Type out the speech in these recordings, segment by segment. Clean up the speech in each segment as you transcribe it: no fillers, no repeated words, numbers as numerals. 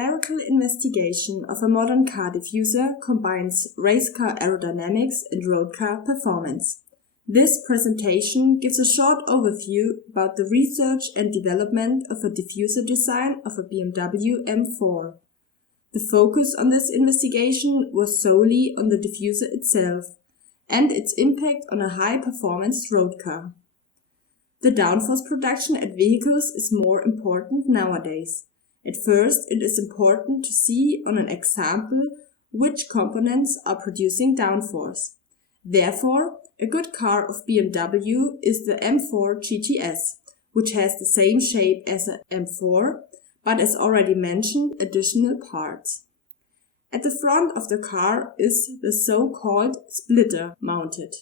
numerical investigation of a modern car diffuser combines race car aerodynamics and road car performance. This presentation gives a short overview about the research and development of a diffuser design of a BMW M4. The focus on this investigation was solely on the diffuser itself and its impact on a high-performance road car. The downforce production at vehicles is more important nowadays. At first, it is important to see on an example which components are producing downforce. Therefore, a good car of BMW is the M4 GTS, which has the same shape as an M4, but as already mentioned, additional parts. At the front of the car is the so-called splitter mounted.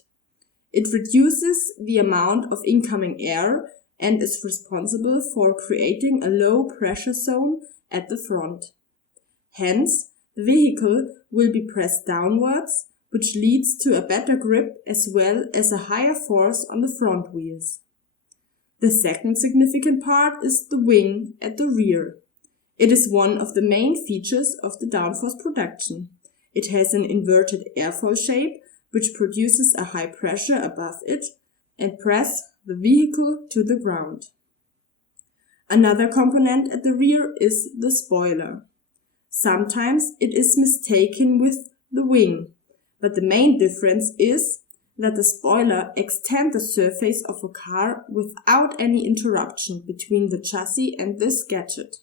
It reduces the amount of incoming air and is responsible for creating a low pressure zone at the front. Hence, the vehicle will be pressed downwards, which leads to a better grip as well as a higher force on the front wheels. The second significant part is the wing at the rear. It is one of the main features of the downforce production. It has an inverted airfoil shape, which produces a high pressure above it and press the vehicle to the ground. Another component at the rear is the spoiler. Sometimes it is mistaken with the wing, but the main difference is that the spoiler extends the surface of a car without any interruption between the chassis and this gadget.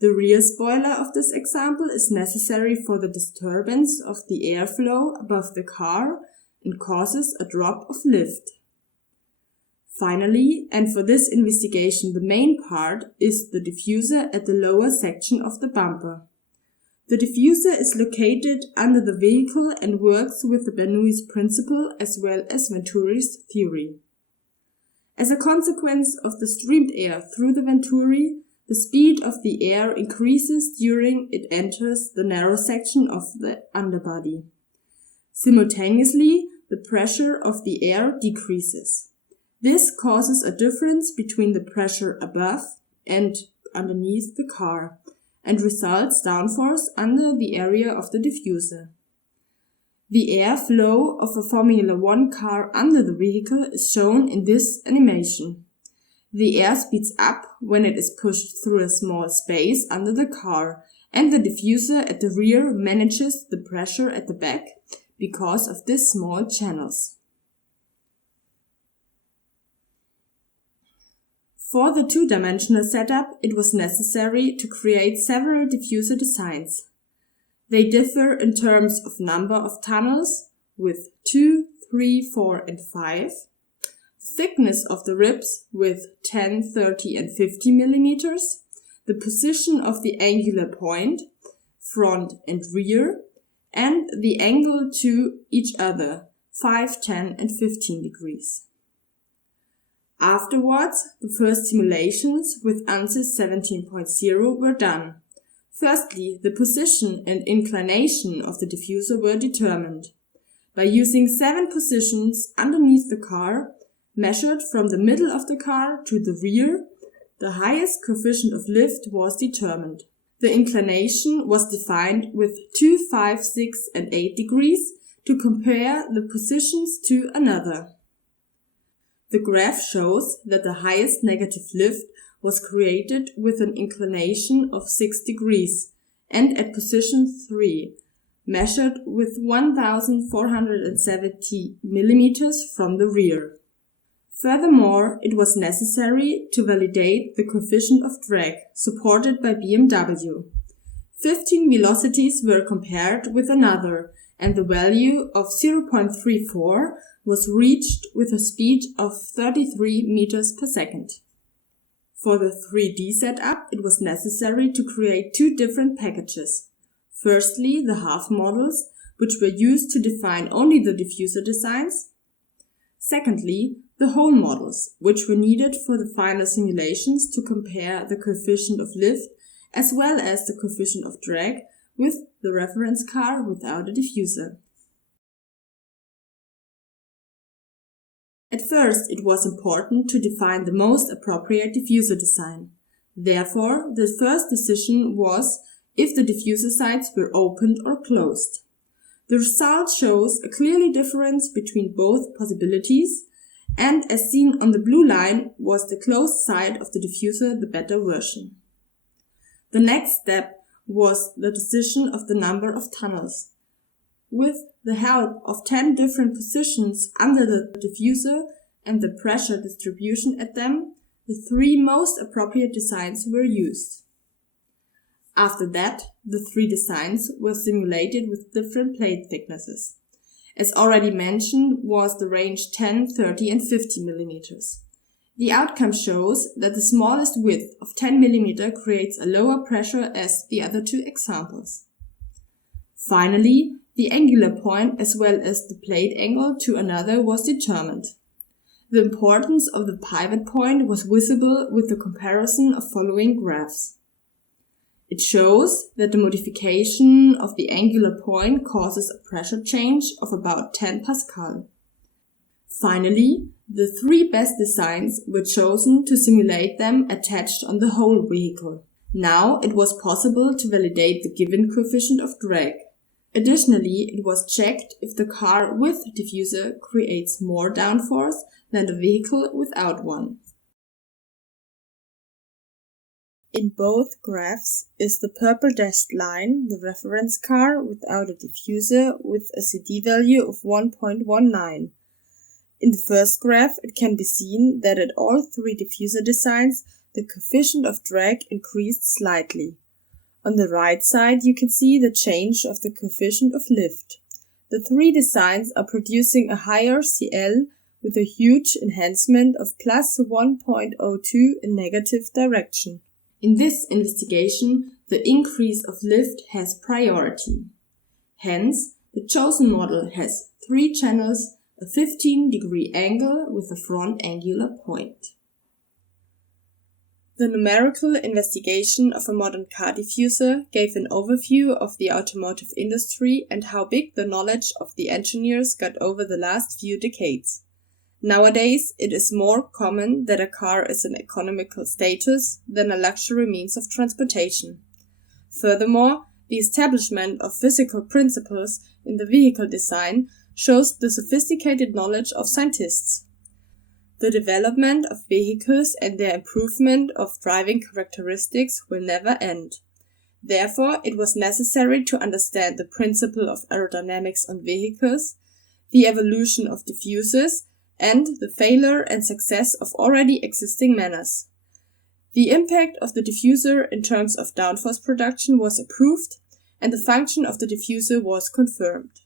The rear spoiler of this example is necessary for the disturbance of the airflow above the car and causes a drop of lift. Finally, and for this investigation the main part, is the diffuser at the lower section of the bumper. The diffuser is located under the vehicle and works with the Bernoulli's principle as well as Venturi's theory. As a consequence of the streamed air through the Venturi, the speed of the air increases during it enters the narrow section of the underbody. Simultaneously, the pressure of the air decreases. This causes a difference between the pressure above and underneath the car, and results downforce under the area of the diffuser. The air flow of a Formula 1 car under the vehicle is shown in this animation. The air speeds up when it is pushed through a small space under the car, and the diffuser at the rear manages the pressure at the back because of these small channels. For the two-dimensional setup, it was necessary to create several diffuser designs. They differ in terms of number of tunnels, with 2, 3, 4, and 5, thickness of the ribs with 10, 30, and 50 millimeters, the position of the angular point, front and rear, and the angle to each other, 5, 10, and 15 degrees. Afterwards, the first simulations with ANSYS 17.0 were done. Firstly, the position and inclination of the diffuser were determined by using 7 positions underneath the car, measured from the middle of the car to the rear. The highest coefficient of lift was determined. The inclination was defined with 2, 5, 6, and 8 degrees to compare the positions to another. The graph shows that the highest negative lift was created with an inclination of 6 degrees and at position 3, measured with 1470 millimeters from the rear. Furthermore, it was necessary to validate the coefficient of drag supported by BMW. 15 velocities were compared with another, and the value of 0.34 was reached with a speed of 33 meters per second. For the 3D setup, it was necessary to create 2 different packages. Firstly, the half models, which were used to define only the diffuser designs. Secondly, the whole models, which were needed for the final simulations to compare the coefficient of lift as well as the coefficient of drag with the reference car without a diffuser. At first, it was important to define the most appropriate diffuser design. Therefore, the first decision was if the diffuser sides were opened or closed. The result shows a clearly difference between both possibilities, and as seen on the blue line, was the closed side of the diffuser the better version. The next step was the decision of the number of tunnels. With the help of 10 different positions under the diffuser and the pressure distribution at them, the 3 most appropriate designs were used. After that, the 3 designs were simulated with different plate thicknesses. As already mentioned, was the range 10, 30 and 50 mm. The outcome shows that the smallest width of 10 mm creates a lower pressure as the other 2 examples. Finally, the angular point as well as the plate angle to another was determined. The importance of the pivot point was visible with the comparison of following graphs. It shows that the modification of the angular point causes a pressure change of about 10 Pascal. Finally, the 3 best designs were chosen to simulate them attached on the whole vehicle. Now it was possible to validate the given coefficient of drag. Additionally, it was checked if the car with diffuser creates more downforce than the vehicle without one. In both graphs is the purple dashed line the reference car without a diffuser with a CD value of 1.19. In the first graph, it can be seen that at all 3 diffuser designs, the coefficient of drag increased slightly. On the right side, you can see the change of the coefficient of lift. The 3 designs are producing a higher CL with a huge enhancement of plus 1.02 in negative direction. In this investigation, the increase of lift has priority. Hence, the chosen model has 3 channels, a 15-degree angle with a front angular point. The numerical investigation of a modern car diffuser gave an overview of the automotive industry and how big the knowledge of the engineers got over the last few decades. Nowadays, it is more common that a car is an economical status than a luxury means of transportation. Furthermore, the establishment of physical principles in the vehicle design shows the sophisticated knowledge of scientists. The development of vehicles and their improvement of driving characteristics will never end. Therefore, it was necessary to understand the principle of aerodynamics on vehicles, the evolution of diffusers, and the failure and success of already existing manners. The impact of the diffuser in terms of downforce production was approved, and the function of the diffuser was confirmed.